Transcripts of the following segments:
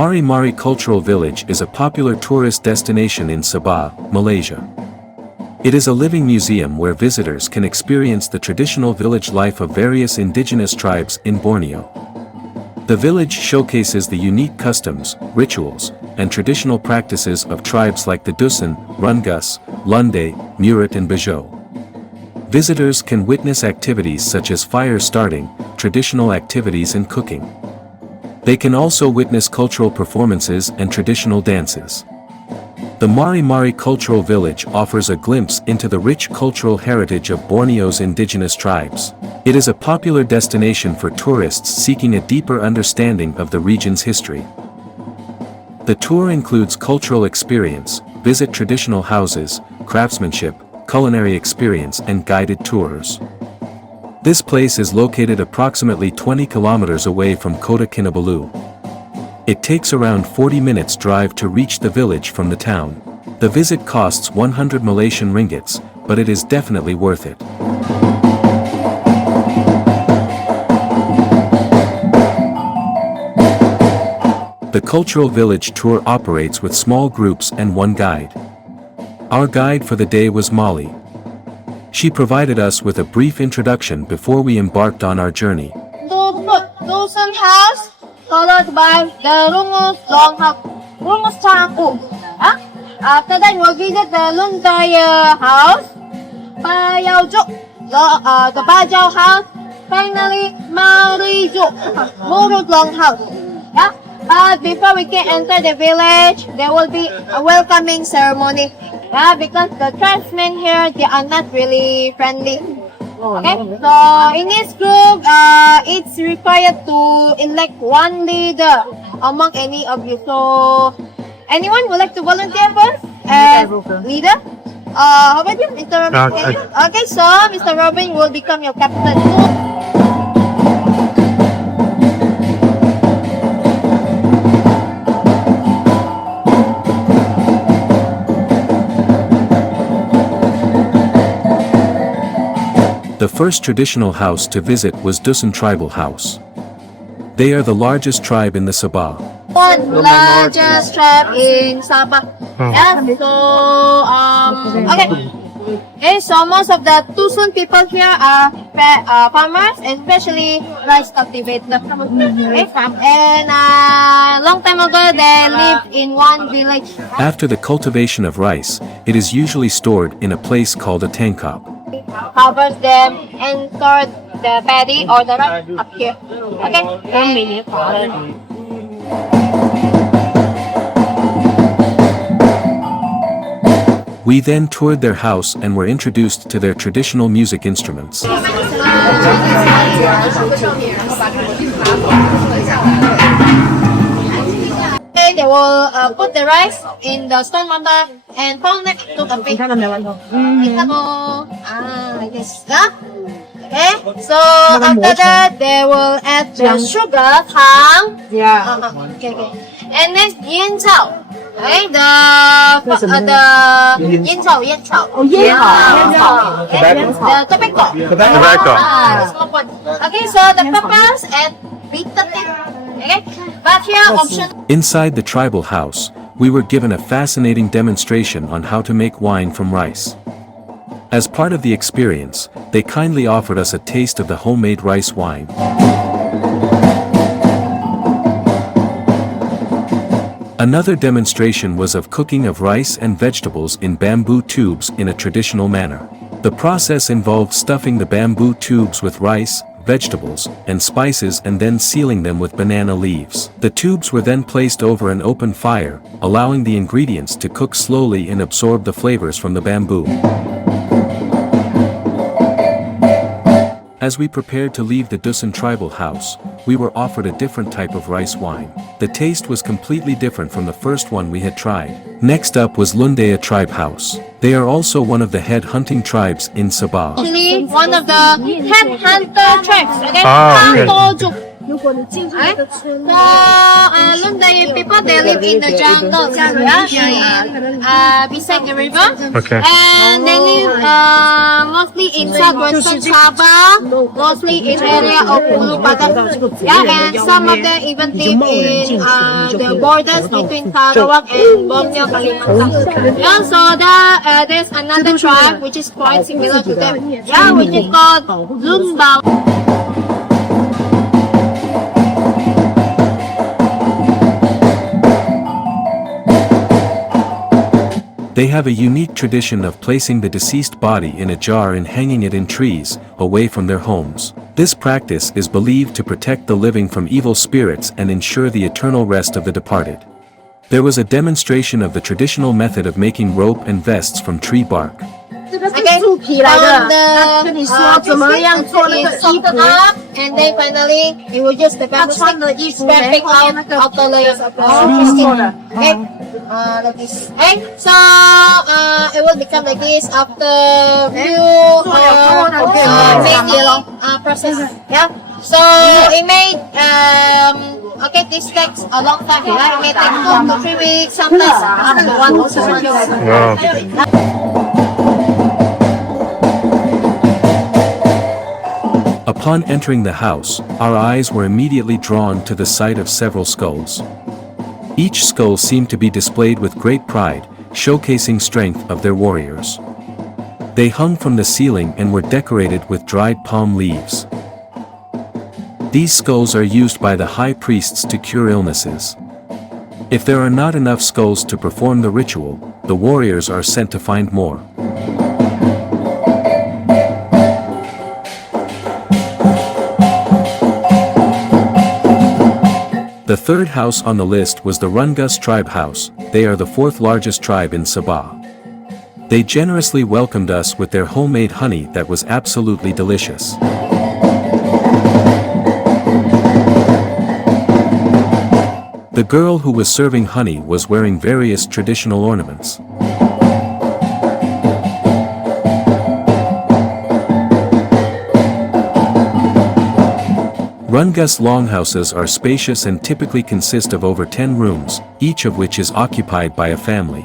Mari Mari Cultural Village is a popular tourist destination in Sabah, Malaysia. It is a living museum where visitors can experience the traditional village life of various indigenous tribes in Borneo. The village showcases the unique customs, rituals, and traditional practices of tribes like the Dusun, Rungus, Lundayeh, Murut and Bajau. Visitors can witness activities such as fire starting, traditional activities and cooking. They can also witness cultural performances and traditional dances. The Mari Mari Cultural Village offers a glimpse into the rich cultural heritage of Borneo's indigenous tribes. It is a popular destination for tourists seeking a deeper understanding of the region's history. The tour includes cultural experience, visit traditional houses, craftsmanship, culinary experience and guided tours. This place is located approximately 20 kilometers away from Kota Kinabalu. It takes around 40 minutes drive to reach the village from the town. The visit costs 100 Malaysian ringgits, but it is definitely worth it. The cultural village tour operates with small groups and one guide. Our guide for the day was Molly. She provided us with a brief introduction before we embarked on our journey. Dusun house, followed by the Rungus temple. After that, we'll visit the Lundayeh house, Bajau, the Bajau house, finally Murut long house. But before we can enter the village, there will be a welcoming ceremony. Because the tribesmen here, they are not really friendly. Okay, so in this group, it's required to elect one leader among any of you. So, anyone would like to volunteer first as leader? How about you, Mr. Robin? Okay, so Mr. Robin will become your captain. The first traditional house to visit was Dusun Tribal House. They are the largest tribe in the Sabah. One largest tribe in Sabah. So most of the Dusun people here are farmers, especially rice cultivators. And long time ago, they lived in one village. After the cultivation of rice, it is usually stored in a place called a tangkap. Covers them and store the paddy or the rice up here. Okay. We then toured their house and were introduced to their traditional music instruments. They will put the rice in the stone mortar and pound it to the big. Yes. Okay. So after that, they will add the sugar, tang. Okay. And then yin chow. Okay. The yin chow. The tobacco. Okay. So the peppers and bitter tea. Okay. But here option. Inside the tribal house, we were given a fascinating demonstration on how to make wine from rice. As part of the experience, they kindly offered us a taste of the homemade rice wine. Another demonstration was of cooking of rice and vegetables in bamboo tubes in a traditional manner. The process involved stuffing the bamboo tubes with rice, vegetables, and spices and then sealing them with banana leaves. The tubes were then placed over an open fire, allowing the ingredients to cook slowly and absorb the flavors from the bamboo. As we prepared to leave the Dusun tribal house, we were offered a different type of rice wine. The taste was completely different from the first one we had tried. Next up was Lundayeh tribe house. They are also one of the headhunting tribes in Sabah. Actually, one of the headhunter tribes. Okay. Lundayeh people, they live in the jungle, beside the river. Okay. And they live mostly in southwestern Sabah, mostly in area of Ulu Batam. And some of them even live in the borders between Sarawak and Borneo, Kalimantan. So there's another tribe which is quite similar to them. Which is called Lundayeh. They have a unique tradition of placing the deceased body in a jar and hanging it in trees, away from their homes. This practice is believed to protect the living from evil spirits and ensure the eternal rest of the departed. There was a demonstration of the traditional method of making rope and vests from tree bark. Okay, so the is softened up, and then finally it will just the bamboo stick scraping out the layers of the skin. Okay, like this. Okay, so it will become like this after few process. So it may okay, this takes a long time. It may take 2 to 3 weeks, sometimes up to 1 to 2 weeks. Wow. Upon entering the house, our eyes were immediately drawn to the sight of several skulls. Each skull seemed to be displayed with great pride, showcasing strength of their warriors. They hung from the ceiling and were decorated with dried palm leaves. These skulls are used by the high priests to cure illnesses. If there are not enough skulls to perform the ritual, the warriors are sent to find more. The third house on the list was the Rungus tribe house. They are the 4th largest tribe in Sabah. They generously welcomed us with their homemade honey that was absolutely delicious. The girl who was serving honey was wearing various traditional ornaments. Rungus longhouses are spacious and typically consist of over 10 rooms, each of which is occupied by a family.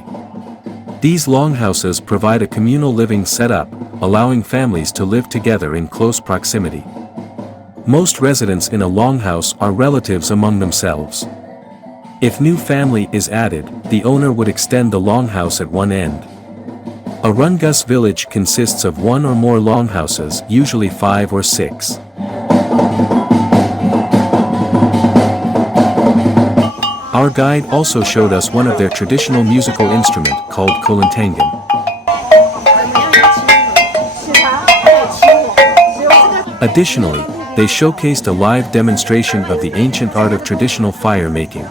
These longhouses provide a communal living setup, allowing families to live together in close proximity. Most residents in a longhouse are relatives among themselves. If new family is added, the owner would extend the longhouse at one end. A Rungus village consists of 1 or more longhouses, usually 5 or 6. Our guide also showed us one of their traditional musical instrument called kulantangan. Additionally, they showcased a live demonstration of the ancient art of traditional fire making.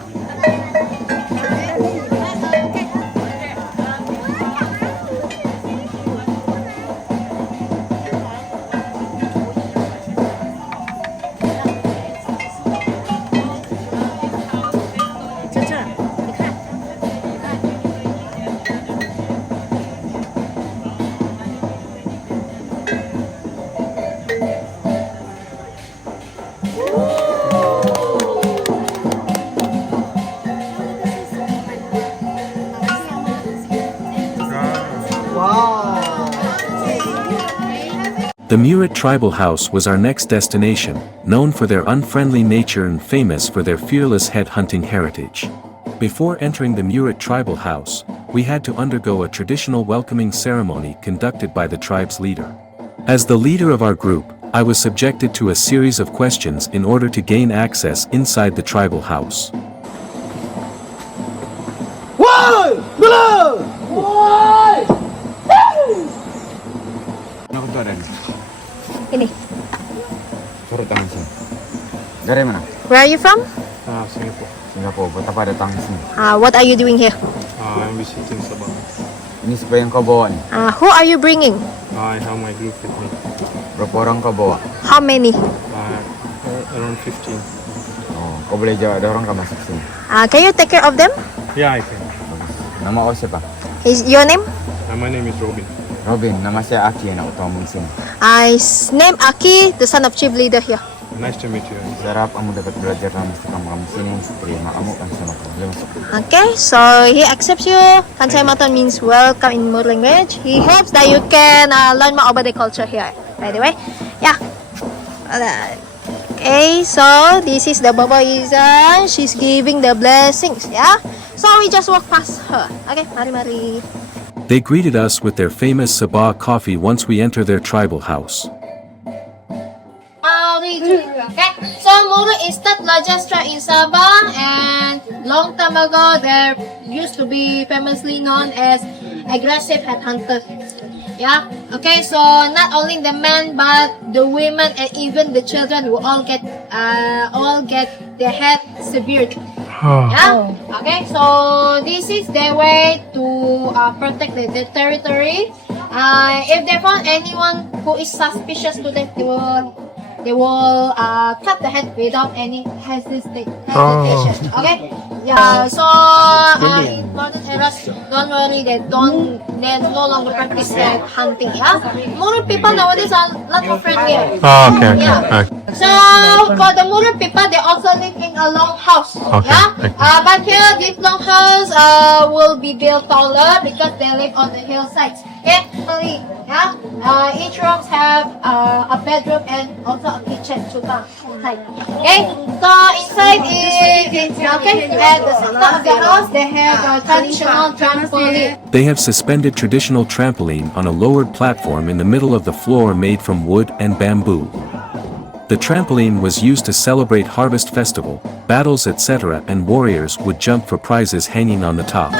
The Murut tribal house was our next destination, known for their unfriendly nature and famous for their fearless headhunting heritage. Before entering the Murut tribal house, we had to undergo a traditional welcoming ceremony conducted by the tribe's leader. As the leader of our group, I was subjected to a series of questions in order to gain access inside the tribal house. Ini. Turut tangan sini. Dari mana? Where are you from? Singapore. Singapura. Buat apa datang di sini? What are you doing here? I'm visiting Sabah. Ini siapa yang kau bawa ni? Who are you bringing? I have my group with me. Berapa orang kau bawa? How many? Around 15. Oh, kau boleh jawab ada orang kau masuk sini. Can you take care of them? Yeah, I can. Bagus. Nama kau siapa? Is your name? My name is Robin. Robin. Nama saya Aki, anak utama di sini. His name Aki, the son of chief leader here. Nice to meet you. Sarap kamu dapat belajar dalam kamu sini. Terima kamu kan sama kamu. Dia masuk. Okay, so he accepts you. Kansai means welcome in Murut language. He hopes that you can learn more about the culture here. By the way, yeah. Okay, so this is the Baba Iza. She's giving the blessings, yeah. So we just walk past her. Okay, mari. They greeted us with their famous Sabah coffee once we enter their tribal house. Okay, so Murut is the largest tribe in Sabah, and long time ago there used to be famously known as aggressive headhunters. Yeah. Okay, so not only the men but the women and even the children will all get their head severed. Yeah. Okay, so this is their way to protect the territory. If they found anyone who is suspicious to them, they will cut the head without any hesitation. Okay. Yeah. So in modern eras, don't worry, they no longer practice hunting. Yeah. Murut people nowadays are a lot more friendlier. Oh, okay. Yeah. So for the Murut people, they also live in a long house. Okay, Yeah. okay. But here, this long house will be built taller because they live on the hillsides. Okay. Yeah. Each rooms have a bedroom and also a kitchen. Inside. Okay. So inside is okay. At the center of the house, they have a traditional trampoline. They have suspended traditional trampoline on a lowered platform in the middle of the floor made from wood and bamboo. The trampoline was used to celebrate harvest festival, battles etc., and warriors would jump for prizes hanging on the top.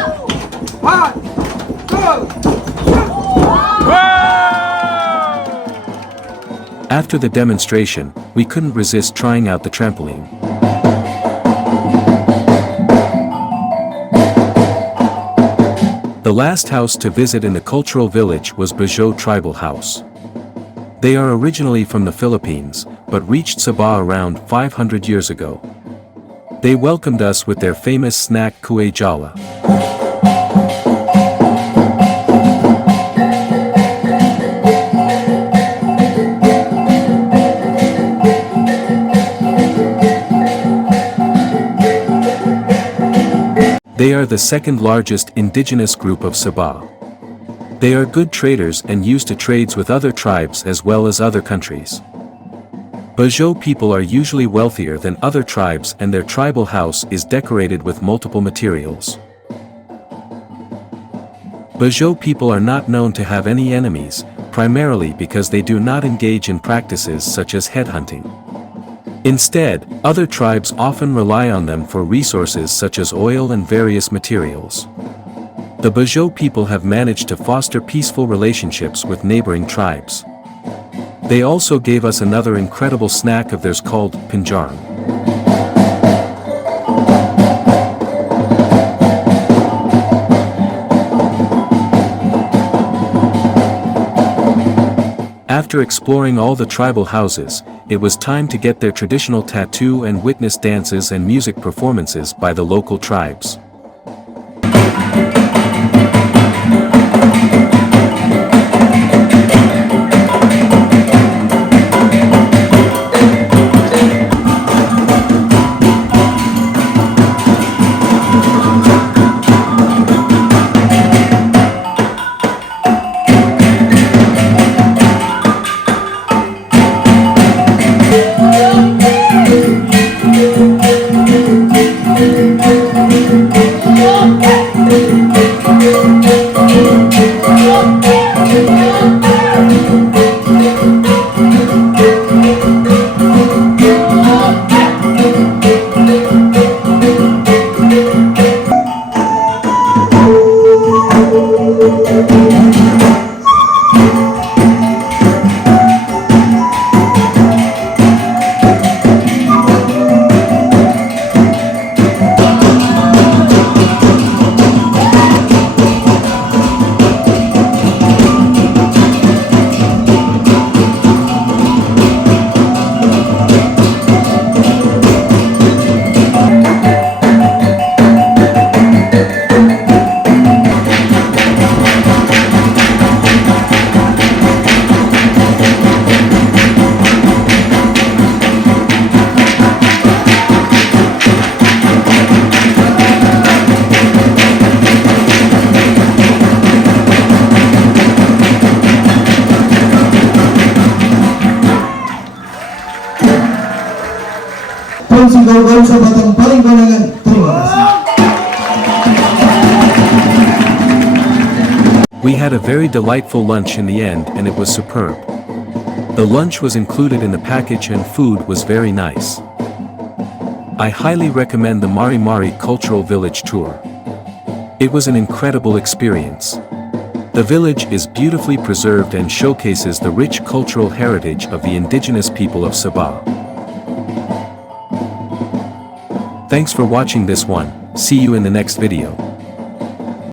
After the demonstration, we couldn't resist trying out the trampoline. The last house to visit in the cultural village was Bajau Tribal House. They are originally from the Philippines, but reached Sabah around 500 years ago. They welcomed us with their famous snack kue jala. They are the second largest indigenous group of Sabah. They are good traders and used to trades with other tribes as well as other countries. Bajau people are usually wealthier than other tribes and their tribal house is decorated with multiple materials. Bajau people are not known to have any enemies, primarily because they do not engage in practices such as headhunting. Instead, other tribes often rely on them for resources such as oil and various materials. The Bajau people have managed to foster peaceful relationships with neighboring tribes. They also gave us another incredible snack of theirs called pinjarang. After exploring all the tribal houses, it was time to get their traditional tattoo and witness dances and music performances by the local tribes. pagsigaw-gaw sa batang paling-palingan. Terima kasih. We had a very delightful lunch in the end and it was superb. The lunch was included in the package and food was very nice. I highly recommend the Mari Mari Cultural Village tour. It was an incredible experience. The village is beautifully preserved and showcases the rich cultural heritage of the indigenous people of Sabah. Thanks for watching this one. See you in the next video.